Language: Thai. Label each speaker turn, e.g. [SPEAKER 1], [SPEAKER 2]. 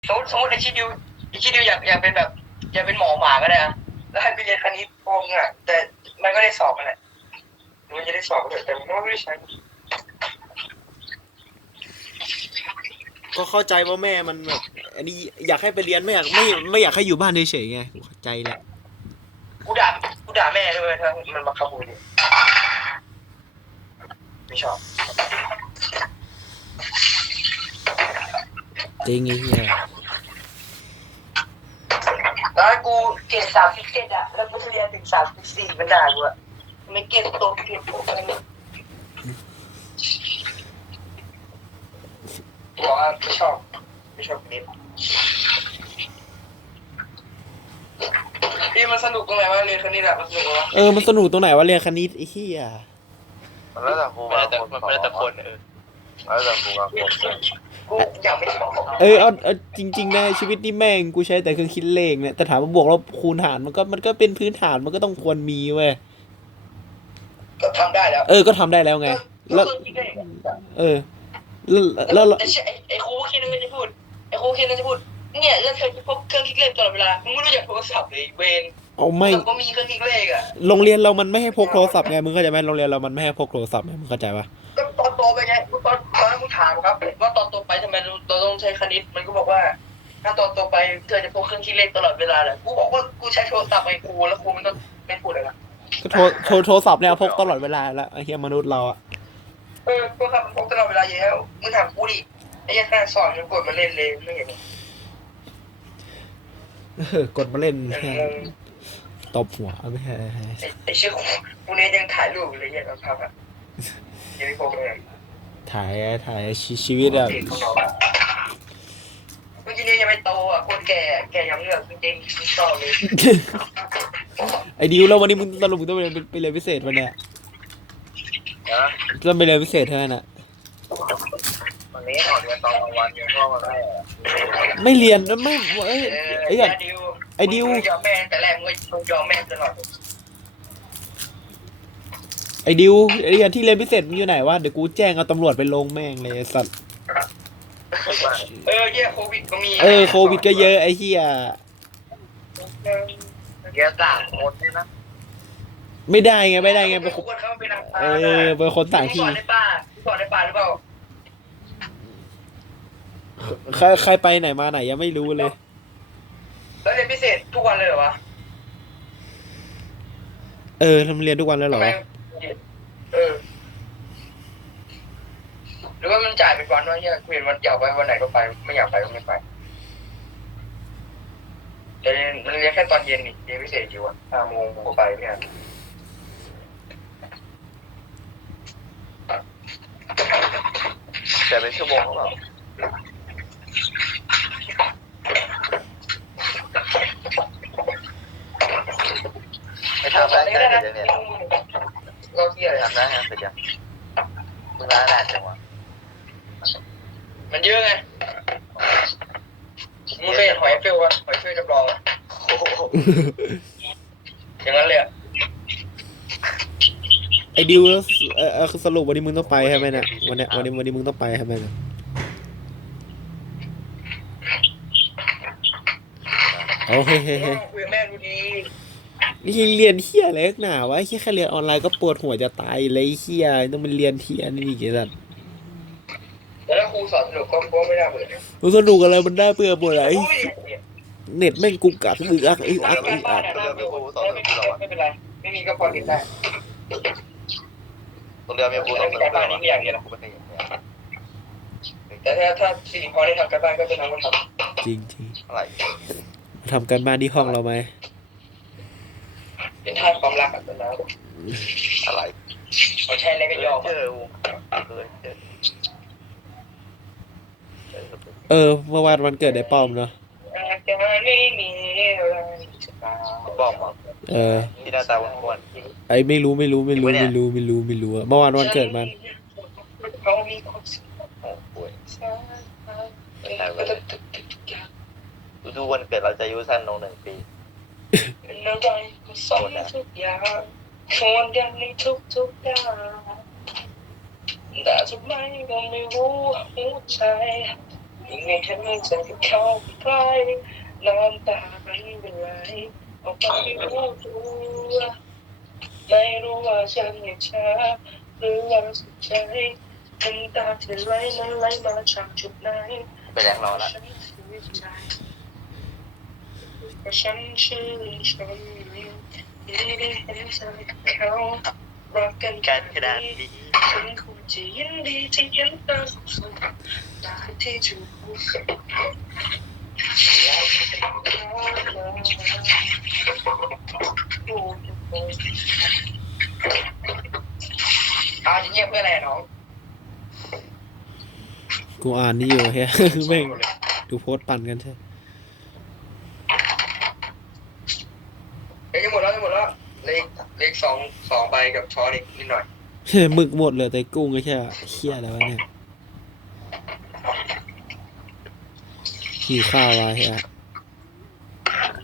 [SPEAKER 1] สมมติไอชิดิวอยากเป็นแบบอยากเป็นหมอหมาก็ได้นะแล้วให้ไปเรียนคณิตพวกนี้แต่มันก็ได้สอบมันแหละมันจะได้สอบแต่มันไม่ได้ใช้
[SPEAKER 2] ก็เข้าใจว่าแม่มันแบบอันนี้อยากให้ไปเรียนไม่อยากให้อยู่บ้านเฉยๆไงเข้าใจแหละ
[SPEAKER 1] กูด่ากูด่าแม่ด้วยถ้ามันมาขับกูดิไม่ชอบ
[SPEAKER 2] จริงไอ้เหี้ย
[SPEAKER 1] แล้วกูเกรด37อ่ะแล้วกูเรียนถึง34มันด่ากูอ่ะไม่เกรดตกเกรดตกอะไรเนี่ยบอกว่าไม่ชอบคณิตพี่มันสนุกตรงไหนวะเรียนคณิตอะมันสนุกวะ
[SPEAKER 2] มันสนุกตรงไหนวะเรียนคณิตไอ้เหี้ย
[SPEAKER 3] มันแล้วแต่ครูบางคน
[SPEAKER 1] มันแล้วแต่คน
[SPEAKER 3] แล้วแต่ครูบางคน
[SPEAKER 1] กูอยากไม่ชอบ
[SPEAKER 2] เอาจริงๆนะชีวิตนี้แม่งกูใช้แต่เครื่องคิดเลขเนี่ยแต่ถามว่าบวกลบคูณหารมันก็เป็นพื้นฐานมันก็ต้องควรมีเว้ย
[SPEAKER 1] ก็ทำได้แล้ว
[SPEAKER 2] ก็ทำได้แล้วไงแล้วแล้ว
[SPEAKER 1] ไอ้ครูคิดนึงจะพูดเนี่ยแล้วเธอจะพกเครื่องคิดเลขตลอดเวลามึงไม่รู้จักโทรศัพท์เลยเวน
[SPEAKER 2] เอาไม่
[SPEAKER 1] ก็มีเครื่องคิดเลขอะ
[SPEAKER 2] โรงเรียนเรามันไม่ให้พกโทรศัพท์ไงมึงเข้าใจไหมโรงเรียนเรามันไม่ให้พกโทรศัพท์ไงมึงเข้าใจปะ
[SPEAKER 1] ก็ตอนโตไปไงตอนนั้นกูถามครับว่าตอนโตไปทำไมเราต้องใช้คณิตมันก็บอกว่าถ้าตอนโตไปเธอจะพกเครื่องคิดเลขตลอดเวลาเลยกูบอกว่ากูใช้โทรศัพท์ไอ้ครูแล้วครูมันก็ไม่พูดอะไรนะ
[SPEAKER 2] ก็โทรศัพท์เนี่ยพกตลอดเวลาแล้วไอ้เหี้ยมนุษย์เราอะ
[SPEAKER 1] ก็ครับมันพกตลอดเวลาอยู่แล้วมึงถามกูดิไอ้ยักษ์หน้าสอนมันกดมาเล่นเลยไม่เห็น
[SPEAKER 2] กดมาเล่นตบหัวไม่ใช่
[SPEAKER 1] ไอ้ชื่อกูเนี่ยยังถ่ายรูปเลยเนี่ยเราทำอ่ะยังไม่พกเลย
[SPEAKER 2] ถ่ายชีวิตอะ
[SPEAKER 1] เมื่อกี้เนี่ยยังไม่โตอ่ะคนแก่ยังเลือกจริงๆชอบเลย
[SPEAKER 2] ไอ้ดิวแล้ววันนี้มึงตลกมึงต้องไปเรียนพิเศษวันเนี้ยต้องไปเรียนพิเศษเท่านั้นอะ
[SPEAKER 3] วันนี้ออกเรียนตอนกลางวันเรียนพ่อมาได้
[SPEAKER 2] ไม่เรียนไม่ไอ้ดิวย
[SPEAKER 1] อมแม่แต่แรกมึงยอมแม่ตลอด
[SPEAKER 2] ไอ้ดิวไอ้ที่เรียนพิเศษมึงอยู่ไหนวะเดี๋ยวกูแจ้งเอาตำรวจไปลงแม่งเลยสัตว์
[SPEAKER 1] เหี้ยโควิดก็มี
[SPEAKER 2] โควิดก็เยอะไอ้เหี้ย
[SPEAKER 3] เรียนต่างคนนี่นะ
[SPEAKER 2] ไม่ได้ไงเป็นคนต่างที่
[SPEAKER 1] สอนในป่าหรือเปล่า
[SPEAKER 2] ใครไปไหนมาไหนยังไม่รู้เลย
[SPEAKER 1] แล้วเรียนพิเศษทุกวันเลยเหรอวะ
[SPEAKER 2] ทำเรียนทุกวันแล้วเหรอ
[SPEAKER 1] หรือว่ามันจ่ายเป็นวันว่าเนี่ยเห็นวันอยากไปวันไหนก็ไปไม่อยากไปก็ไม่ไปแต่มันเรียนแค่ตอนเย็นนี่เรียนพิเศษอยู่5 โมงก็ไปเนี่ย
[SPEAKER 3] แต่เป็นชั่วโมงหรือเปล่าไม่ทำได้เดี๋ยวเนี่ย
[SPEAKER 1] เราเที่ยว
[SPEAKER 3] ทำได้ฮะเสร็จยังมึงร้านแรกจังวะ
[SPEAKER 1] มันเยอะไงมึงเคยเห็นหอยเฟลวะหอยเฟลจำลองอ่ะอย่างนั้นเลยอ่ะ
[SPEAKER 2] ไอ้ดิวสรุปวันนี้มึงต้องไปใช่ไหมเนี่ยวันนี้มึงต้องไปใช่ไหมเนี่ยโอเค
[SPEAKER 1] คุยกับแม่ดูดี
[SPEAKER 2] นี่เรียนเฮียอะไรนักหนาวะแค่เรียนออนไลน์ก็ปวดหัวจะตายเลยเฮียต้องมันเรียนเฮียนี่อีกแล้ว
[SPEAKER 1] แล้วครูสอนสนุกก็ไม่ได้เบื่อ
[SPEAKER 2] มันสนุกอะไรมันน่าเบื่อหมดเลยเน็ตแม่งกุกกักอัก
[SPEAKER 1] ไม่เป็นไรไม่มีก็พอติดได้
[SPEAKER 3] ตัวเรือมีครูสอนสนุกด้วยไม่อย่างนี้นะ
[SPEAKER 1] แต่ถ้าสี่พอได้ทำการบ้านก็จะทำก็ท
[SPEAKER 2] ำจริง
[SPEAKER 3] อะไร
[SPEAKER 2] ทำการบ้านที่ห้องเราไหม
[SPEAKER 1] เป็นท่าความรักกันนะ
[SPEAKER 3] อะไร
[SPEAKER 1] เขาแช่เล่นกันยอม
[SPEAKER 2] เมื่อวานวันเกิดได้ป้อมเนาะ
[SPEAKER 3] ป้อมที่หน้าตาอ้วน
[SPEAKER 2] ไอ้ไม่รู้เมื่อวานวันเกิดมัน
[SPEAKER 3] ดูวันเกิดเราจะอายุสั้นลง1 ปี
[SPEAKER 1] สอนทุกอย่างชวนกันในทุกอย่างแต่ทำไมก็ไม่รู้หัวใจยังไงฉันไม่เจอกับเขาใกล้น้ำตามันเป็นไรออกไปไม่รู้ตัวไม่รู้ว่าฉันยังช้าหรือว่าสุดใจน้ำตาที่ไหลนั้นไหลมาจากจุดไหน
[SPEAKER 3] ไปแรงรอละ
[SPEAKER 1] เพราะฉันชื่นชมที่ได้เห็นเธอกับเขารักกันขนาดนี้ฉันคงจะยินดีที่เห็นเธอสุขได้ที่จะพูดเอาจะเงียบเพื่ออะไรน้อง
[SPEAKER 2] กูอ่านนี่อยู่เฮ้ย แม่งดูโพสต์ปั่นกันใช่
[SPEAKER 1] เอ้ยจะหมดแล้วเลขสองใบกับช้อนอีกนิดหน่อย
[SPEAKER 2] หมึกหมดเลยแต่กุ้งก็แค่เคี้ยอะไรวะเนี่ยหิวข้าววะเฮ้ย